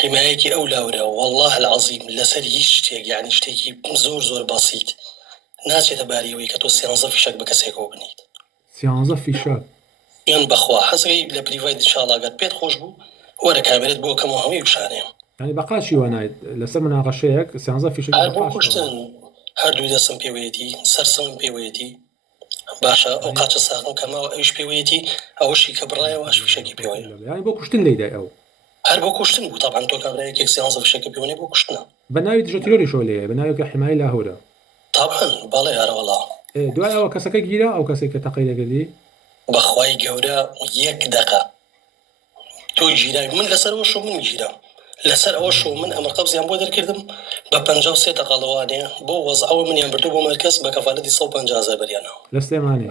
حمايەکی ئەو لاورە والله العەزیم لەسەر هیچ شتێک یعنی شتێکی زۆر بەسیط ناچێتە باریەوەی کە تۆ 13 فیشەک بە کەسێکەوە بنیت. 13 فیشەک یان بەخوا حەزەکەی لە پریڤایت ئینشاڵڵا ئەگەر پێت خۆش بوو وەرە کامێرەت بۆ کەم و هەمووی وشانێم. یعنی بەقاشی وانایت لەسەر مناقەشەیەک 13 فیشەک هەر بۆ کوشتن هەردوو دەسم پێوەیەتی سەرسەنگم پێوەیەتی باشە ئەو قاچە ساغم کەماوە ئەوش پێوەیەتی ئەوشی کە بڕایەوەش فیشەکی پێوەیە یعنی بۆ کوشتن لێدای ئەو هەر بۆ کوشتن بوو طبعاً تۆ کابراایەکێک 13 فیشەکە پێوەنێ بۆ کوشتنە بە ناوی دژە تیۆریشەوە لێیە بە ناوی کە حیمای لاهورە طبعاً باڵێ هەرەوەڵا دوای ئەوە کەسەکە گیرە ئەو کەسێک کە تەقی لەگەلی بەخوای گەورە 1 دقە تۆ گیرای من لەسەرەوە شو من گیرم لەسەر ئەوە شو من ئەمە قەبزیان بۆ دەرکردم بە 53 دقەڵەوانێ بۆ وەزعەوە منیان بردو بۆ مەرکەز بە کەفالەتی 150,000 بەریانەوە لە سلێمانێ.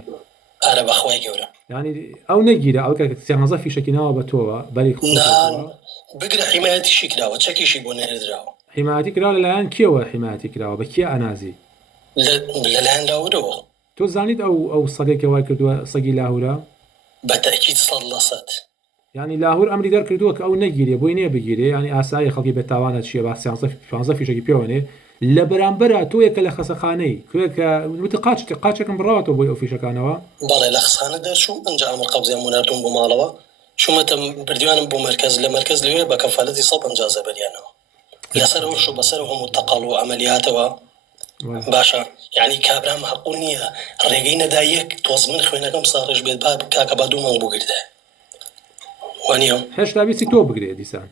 ئارە بەخوای گەورە یعنی ئەو نەگیرە ئەو کە 13 فیشەکی ناوە بە تۆوە بەری بگرە حیمایەتیشی کراوە چەکیشی بۆ نێردراوە. حیمایەتی کراوە لەلایەن کێوە حیمایەتی کراوە بە کێ ئەنازی لەلایەن لاورەوە. تۆ زانیت ئەو سەگێکە وای کردووە سەگی لاهورە بەتەکید 100%. یعنی لاهور ئەمری دەرکردووە کە ئەو نەگیرێ بۆی نێ بگیرێ ینی ئاسایی خەڵکی بێتاوانە چیە بە 15 فیشەکی پێوەنێ لە بەرامبەرە تۆیەکە لە خەسەخانەی کوێکە وتە قاچێکم بڕاوەتەوە بۆی ئەو فیشەکانەوە باڵێ لە خسانە دەرچوو ئەنجا ئەمر قەبزیان موناردوم بۆ ماڵەوە چوومەتە بردوانم بۆ مەرکەز لە مەرکەز لەوێ بە کەفالەتی 150,000 بەریانەوە لەسەرەوە شو بەسەر هەموو تەقاڵ و ئەمەلیاتەوە باشە یعنی کابرام حەقوو نییە ڕێگەی نەدا یەک تۆز من خوێنەکەم ساڕێژ بێت با کاکە با 2 مانگ بۆ گردە وانیە هێشتا ویستی تۆ بگرێ دیسان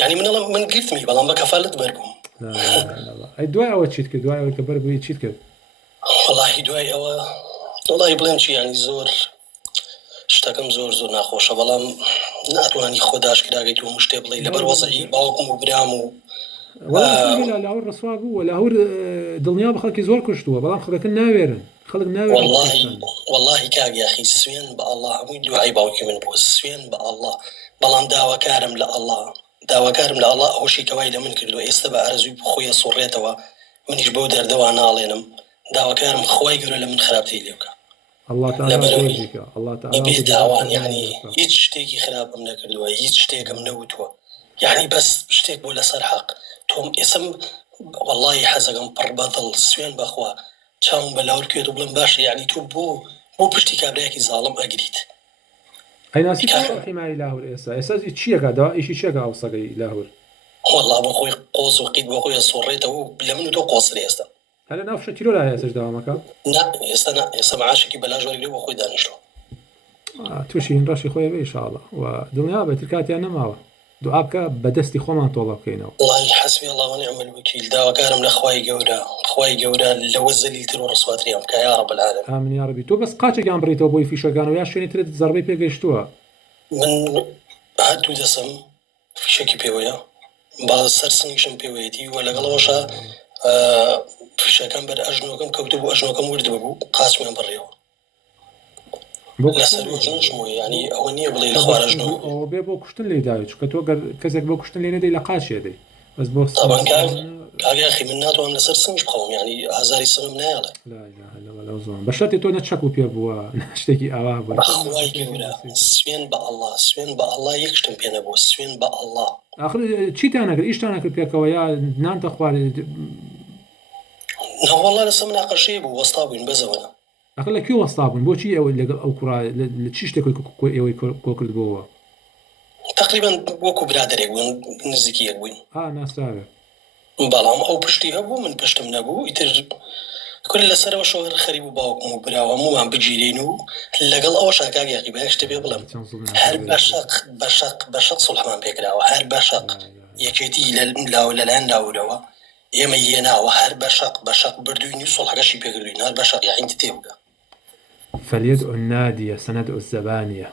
یعنی من گرتمی بەڵام بە کەفالەت بەربووم. ئەی دوای ئەوە چیت کرد دوای ئەوە کە بەربووی چیت کرد وەڵاهی دوای ئەوە وەڵاهی بڵێم چی ینی زۆر شتەکەم زۆر ناخۆشە بەڵام ناتوانی خۆداشکراگەیت و شتێ بڵێ لەبەر وەزعی باوکم و برام و لاهور ڕسوا بوو لاهور دڵنیا بە خەڵکی زۆر کوشتووە بەڵام خەڵەکە ناوێرن خەڵک ناوێرن وەڵاهی کاگیاخی سوێن بە ئەڵڵا هەمووی دوعای باوکی من بوو سوێن بە ئەڵڵا بەڵام داواکارم لە ئەڵڵا ئەوشی کەوای لە من کردو ئێستا بە ئارەزوی خۆیە سوڕێتەوە منیش بەو دەردەوە ناڵێنم داواکارم خوای گەورە لە من خراپتەی لێ بکە بێ داوان یعنی هیچ شتێکی خراپم نەکردووە هیچ شتێکم نەوتووە یعنی بەس شتێک بۆ لەسەر حەق تۆم ئێسم وەڵڵاهی حەزەکەم پڕ بەدڵ سوێن بەخوا چاوم بە لاور کوێت و بڵم باشە یعنی تۆ بۆ پشتی کابراایەکی زاڵم ئەگریت ئەیناسی حیمای لاهور ئێستا چیەکە دا ئیشی چیەکە ئەو سەگەی لاهور وەڵڵا بۆ خۆی قۆز و قید بۆ خۆی سوڕێتەوە لە من و تۆ قۆسر ئێستا هەلە ناو شەتیرۆ لا ئێستش داوامەکە ئێستا مەعاشێکی بەلاژ وەرگێ بۆ خۆی دانیشتووە تووشی ڕەشی خۆی بێ ئینشاڵڵا و دڵنیا بێتر کاتیان نەماوە دوعا بکە بەدەستی خۆمان تۆڵە بکەینەوە وڵاهی حەسبی الله ونعم الوکیل داواکارم لە خوای گەورە لەوە زەلیلتر و ڕسواتریان بکە یا رب العالمین ئامین یا ربی تۆ بەس قاچێکیان بڕیتەوە بۆی فیشەکانەوە یا شوێنی ترت زەربەی پێگەیشتووە من هەردوو دەسم فیشەکی پێوەیە با سەرسنگیشم پێوەیەتی و لەگەڵەوەشە فیشەکان بەر ئەژنۆکەم کەوتو بوو ئەژنۆکەم ورد ببوو قاچمیان بڕێەوە لەسەر ژنشمەوە ینی ئەوە نییە بڵێ لە خوارەژنەوە ئەوە بێ بۆ کوشتن لێ داوێت چکە تۆ کەسێک بۆ کوشتن لێ نەدەی لە قاچێ دەی بەس بۆ کاگیاخی من ناتوانم لەسەر سنگش بخەوم ینی ئازاری سنگم نایڵێ بە شەرتی تۆ نەچەک و پێ بووە شتێکی ئاوا بووە بەخوای گەورە سوێن بە ئەڵڵا یەک شتم پێ نەبووە سوێن بە ئەڵڵا ئاخر چیتان نەکرد ئیشتان نەکرد پێکەوە یا نانتە خوارد نەوەڵا لەسەر مناقەشەیە بوو وەستا بووین بەزەوەنە ئەخر لە کوێ وەستا بوون بۆچی ئەوە لەگەڵ ئەو کوڕا لە چی شتێکی ئێوەی کۆ کردبووەوە تقریبا وەکو برادێک بوون نزیکی یەک بووین ناسراوێ بەڵام ئەو پشتی هەبوو من پشتم نەبوو ئیتر کل لەسەرەوە شۆر خەریب و باوکم و براوە هەموومان بجیرین و لەگەڵ ئەوە شاکاگیاقی بە شتێ پێ بڵێم هەر بەشق سوڵحمان پێکراوە هەر بەشق یەکێتی لەلایەن لاورەوە ئێمە هێناوە هەر بەشق بردووین و سوڵحەکەشی پێکردوین هەر بەشق یاعینتی تێ بکە فليدعو النادي سندعو الزبانية